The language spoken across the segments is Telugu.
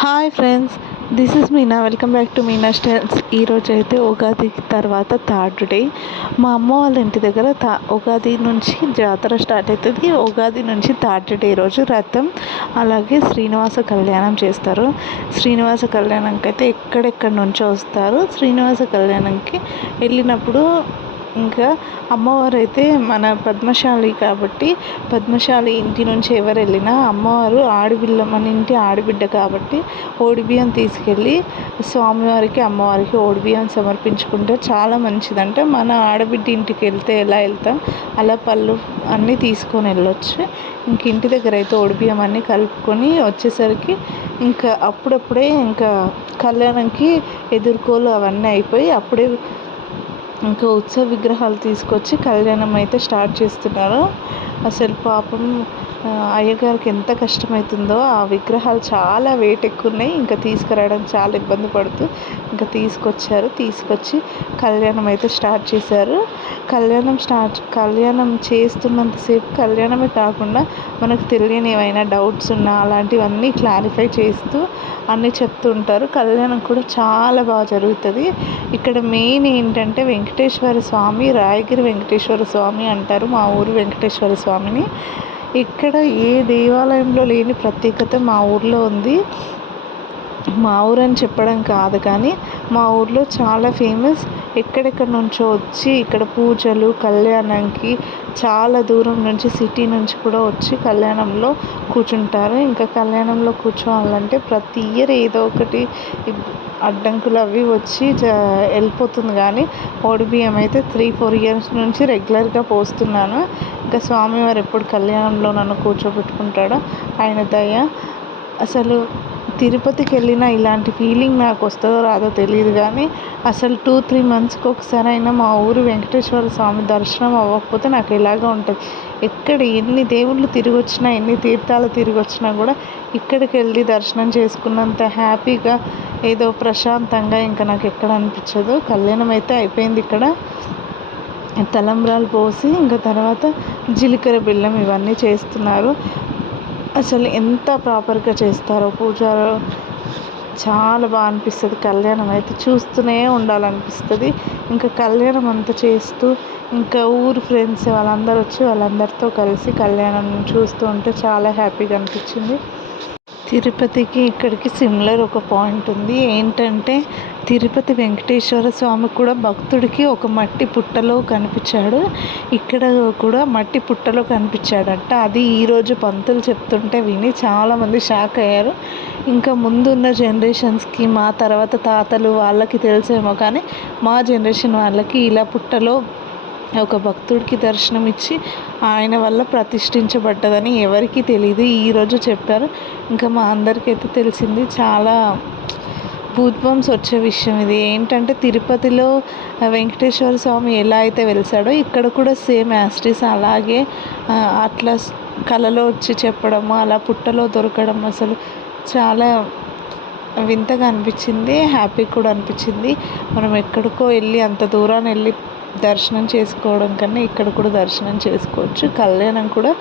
Hi friends, this is Meena. Welcome back to Meena styles. ఈరోజు అయితే ఉగాది తర్వాత థర్డ్ డే. మా అమ్మ వాళ్ళ ఇంటి దగ్గర ఉగాది నుంచి జాతర స్టార్ట్ అవుతుంది. ఉగాది నుంచి థర్డ్ డే రోజు రథం అలాగే శ్రీనివాస కళ్యాణం చేస్తారు. శ్రీనివాస కళ్యాణంకి అయితే ఎక్కడెక్కడి నుంచో వస్తారు. శ్రీనివాస కళ్యాణంకి వెళ్ళినప్పుడు ఇంకా అమ్మవారు అయితే మన పద్మశాలి కాబట్టి పద్మశాలి ఇంటి నుంచి ఎవరు వెళ్ళినా అమ్మవారు ఆడపిల్ల, మన ఇంటి ఆడబిడ్డ కాబట్టి ఓడిబియ్యం తీసుకెళ్ళి స్వామివారికి అమ్మవారికి ఓడిబియ్యం సమర్పించుకుంటే చాలా మంచిదంటే. మన ఆడబిడ్డ ఇంటికి వెళ్తే ఎలా వెళ్తాం అలా పళ్ళు అన్నీ తీసుకొని వెళ్ళొచ్చు. ఇంక ఇంటి దగ్గర అయితే ఓడిబియ్యం అన్నీ కలుపుకొని వచ్చేసరికి ఇంకా అప్పుడప్పుడే ఇంకా కళ్యాణంకి ఎదుర్కోలు అవన్నీ అయిపోయి అప్పుడే ఇంకా ఉత్సవ విగ్రహాలు తీసుకొచ్చి కళ్యాణం అయితే స్టార్ట్ చేస్తున్నారు. అసలు పాపం అయ్యగారికి ఎంత కష్టమవుతుందో. ఆ విగ్రహాలు చాలా వెయిట్ ఎక్కువ ఉన్నాయి. ఇంకా తీసుకురావడం చాలా ఇబ్బంది పడుతూ ఇంకా తీసుకొచ్చి కళ్యాణం అయితే స్టార్ట్ చేశారు. కళ్యాణం చేస్తున్నంతసేపు కళ్యాణమే కాకుండా మనకు తెలియని ఏమైనా డౌట్స్ ఉన్నా అలాంటివన్నీ క్లారిఫై చేస్తూ అన్నీ చెప్తుంటారు. కళ్యాణం కూడా చాలా బాగా జరుగుతుంది. ఇక్కడ మెయిన్ ఏంటంటే వెంకటేశ్వర స్వామి, రాయగిరి వెంకటేశ్వర స్వామి అంటారు మా ఊరు వెంకటేశ్వర స్వామిని. ఇక్కడ ఏ దేవాలయంలో లేని ప్రత్యేకత మా ఊర్లో ఉంది. మా ఊరు అని చెప్పడం కాదు కానీ మా ఊర్లో చాలా ఫేమస్. ఎక్కడెక్కడి నుంచో వచ్చి ఇక్కడ పూజలు కళ్యాణంకి చాలా దూరం నుంచి సిటీ నుంచి కూడా వచ్చి కళ్యాణంలో కూర్చుంటారు. ఇంకా కళ్యాణంలో కూర్చోవాలంటే ప్రతి ఇయర్ ఏదో ఒకటి అడ్డంకులు అవి వచ్చి వెళ్ళిపోతుంది. కానీ ఓడిబియ్యం అయితే 3-4 ఇయర్స్ నుంచి రెగ్యులర్గా పోస్తున్నాను. ఇంకా స్వామివారు ఎప్పుడు కళ్యాణంలో నన్ను కూర్చోబెట్టుకుంటాడో ఆయన దయ. అసలు తిరుపతికి వెళ్ళినా ఇలాంటి ఫీలింగ్ నాకు వస్తుందో రాదో తెలియదు కానీ అసలు 2-3 మంత్స్కి ఒకసారి అయినా మా ఊరు వెంకటేశ్వర స్వామి దర్శనం అవ్వకపోతే నాకు ఇలాగా ఉంటుంది. ఎక్కడ ఎన్ని దేవుళ్ళు తిరిగి వచ్చినా ఎన్ని తీర్థాలు తిరిగి వచ్చినా కూడా ఇక్కడికి వెళ్ళి దర్శనం చేసుకున్నంత హ్యాపీగా ఏదో ప్రశాంతంగా ఇంకా నాకు ఎక్కడ అనిపించదు. కళ్యాణం అయితే అయిపోయింది. ఇక్కడ తలంబ్రాలు పోసి ఇంకా తర్వాత జీలకర్ర బెల్లం ఇవన్నీ చేస్తున్నారు. అసలు ఎంత ప్రాపర్గా చేస్తారో పూజలు చాలా బాగా అనిపిస్తుంది. కళ్యాణం అయితే చూస్తూనే ఉండాలనిపిస్తుంది. ఇంకా కళ్యాణం అంతా చేస్తూ ఇంకా ఊరు ఫ్రెండ్స్ వాళ్ళందరూ వచ్చి వాళ్ళందరితో కలిసి కళ్యాణం చూస్తూ ఉంటే చాలా హ్యాపీగా అనిపించింది. తిరుపతికి ఇక్కడికి సిమిలర్ ఒక పాయింట్ ఉంది. ఏంటంటే తిరుపతి వెంకటేశ్వర స్వామి కూడా భక్తుడికి ఒక మట్టి పుట్టలో కనిపించాడు. ఇక్కడ కూడా మట్టి పుట్టలో కనిపించాడంట. అది ఈరోజు పంతులు చెప్తుంటే విని చాలామంది షాక్ అయ్యారు. ఇంకా ముందున్న జనరేషన్స్కి మా తర్వాత తాతలు వాళ్ళకి తెలిసేమో కానీ మా జనరేషన్ వాళ్ళకి ఇలా పుట్టలో ఒక భక్తుడికి దర్శనం ఇచ్చి ఆయన వల్ల ప్రతిష్ఠించబడ్డదని ఎవరికీ తెలియదు. ఈరోజు చెప్పారు. ఇంకా మా అందరికైతే తెలిసింది. చాలా భూత్వంస్ వచ్చే విషయం ఇది. ఏంటంటే తిరుపతిలో వెంకటేశ్వర స్వామి ఎలా అయితే వెలిసాడో ఇక్కడ కూడా సేమ్ యాస్టీస్ అలాగే అట్లా కళలో వచ్చి చెప్పడము అలా పుట్టలో దొరకడం అసలు చాలా వింతగా అనిపించింది. హ్యాపీ కూడా అనిపించింది. మనం ఎక్కడికో వెళ్ళి అంత దూరాన్ని వెళ్ళి దర్శనం చేసుకోవడం కన్నా ఇక్కడ కూడా దర్శనం చేసుకోవచ్చు. కళ్యాణం కూడా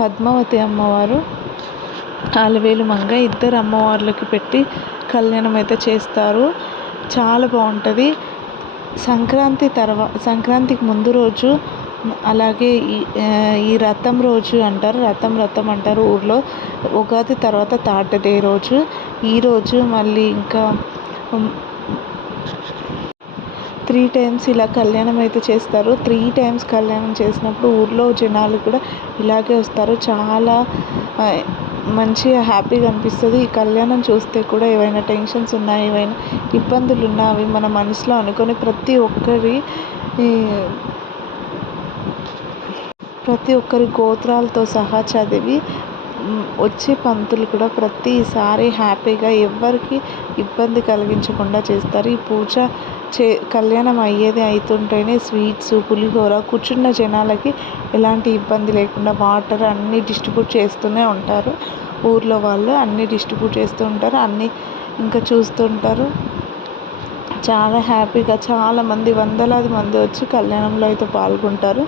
పద్మావతి అమ్మవారు ఆలవేలు మంగ ఇద్దరు అమ్మవార్లకి పెట్టి కళ్యాణం అయితే చేస్తారు. చాలా బాగుంటుంది. సంక్రాంతికి ముందు రోజు అలాగే ఈ రథం రోజు అంటారు. రథం అంటారు ఊర్లో. ఉగాది తర్వాత థర్డ్ డే రోజు ఈరోజు మళ్ళీ ఇంకా 3 టైమ్స్ ఇలా కళ్యాణం అయితే చేస్తారు. 3 టైమ్స్ కళ్యాణం చేసినప్పుడు ఊర్లో జనాలు కూడా ఇలాగే వస్తారు. చాలా మంచిగా హ్యాపీగా అనిపిస్తుంది. ఈ కళ్యాణం చూస్తే కూడా ఏవైనా టెన్షన్స్ ఉన్నా ఏవైనా ఇబ్బందులు ఉన్నా అవి మన మనసులో అనుకొని ప్రతి ఒక్కరి గోత్రాలతో సహా చదివి వచ్చే పంతులు కూడా ప్రతిసారి హ్యాపీగా ఎవ్వరికి ఇబ్బంది కలిగించకుండా చేస్తారు. ఈ పూజ కళ్యాణం అవుతుంటేనే స్వీట్స్ పులిహోర కూర్చున్న జనాలకి ఎలాంటి ఇబ్బంది లేకుండా వాటర్ అన్నీ డిస్ట్రిబ్యూట్ చేస్తూనే ఉంటారు. ఊర్లో వాళ్ళు అన్నీ డిస్ట్రిబ్యూట్ చేస్తూ ఉంటారు. అన్నీ ఇంకా చూస్తుంటారు. చాలా హ్యాపీగా చాలామంది వందలాది మంది వచ్చి కళ్యాణంలో అయితే పాల్గొంటారు.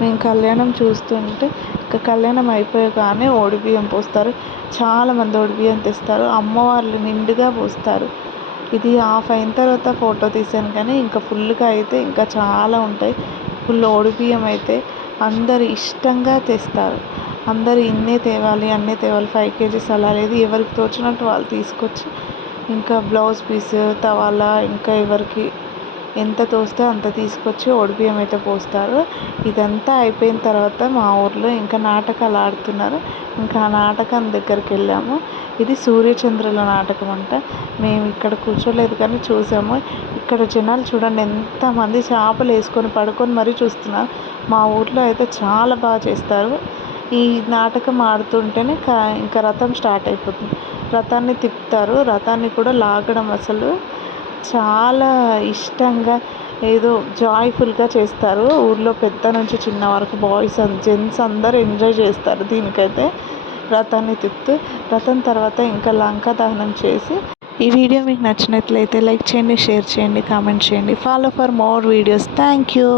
మేము కళ్యాణం చూస్తుంటే ఇంకా కళ్యాణం అయిపోగానే బియ్యం పోస్తారు. చాలామంది బియ్యం తెస్తారు. అమ్మవార్లు నిండుగా పోస్తారు. ఇది ఆఫ్ అయిన తర్వాత ఫోటో తీసాను, కానీ ఇంకా ఫుల్గా అయితే ఇంకా చాలా ఉంటాయి. ఫుల్ బియ్యం అయితే అందరు ఇష్టంగా తెస్తారు. అందరు ఇన్నే తేవాలి, అన్నీ తేవాలి, 5 కేజీస్ అలా లేదు. ఎవరికి తోచినట్టు వాళ్ళు తీసుకొచ్చి ఇంకా బ్లౌజ్ పీస్, తవాలా, ఇంకా ఎవరికి ఎంత తోస్తే అంత తీసుకొచ్చి బియ్యం అయితే పోస్తారు. ఇదంతా అయిపోయిన తర్వాత మా ఊర్లో ఇంకా నాటకాలు ఆడుతున్నారు. ఇంకా ఆ నాటకం దగ్గరికి వెళ్ళాము. ఇది సూర్యచంద్రుల నాటకం అంట. మేము ఇక్కడ కూర్చోలేదు కానీ చూసాము. ఇక్కడ జనాలు చూడండి ఎంతమంది చేపలు వేసుకొని పడుకొని మరీ చూస్తున్నారు. మా ఊర్లో అయితే చాలా బాగా చేస్తారు. ఈ నాటకం ఆడుతుంటేనే ఇంకా రథం స్టార్ట్ అయిపోతుంది. రథాన్ని తిప్పుతారు. రథాన్ని కూడా లాగడం అసలు చాలా ఇష్టంగా, ఏదో జాయ్ఫుల్గా చేస్తారు. ఊర్లో పెద్ద నుంచి చిన్న వరకు బాయ్స్ అండ్ జెంట్స్ అందరూ ఎంజాయ్ చేస్తారు దీనికైతే. రథాన్ని తిప్పుతూ రథం తర్వాత ఇంకా లంకా దహనం చేసి. ఈ వీడియో మీకు నచ్చినట్లయితే లైక్ చేయండి, షేర్ చేయండి, కామెంట్ చేయండి. Follow for more videos. Thank you.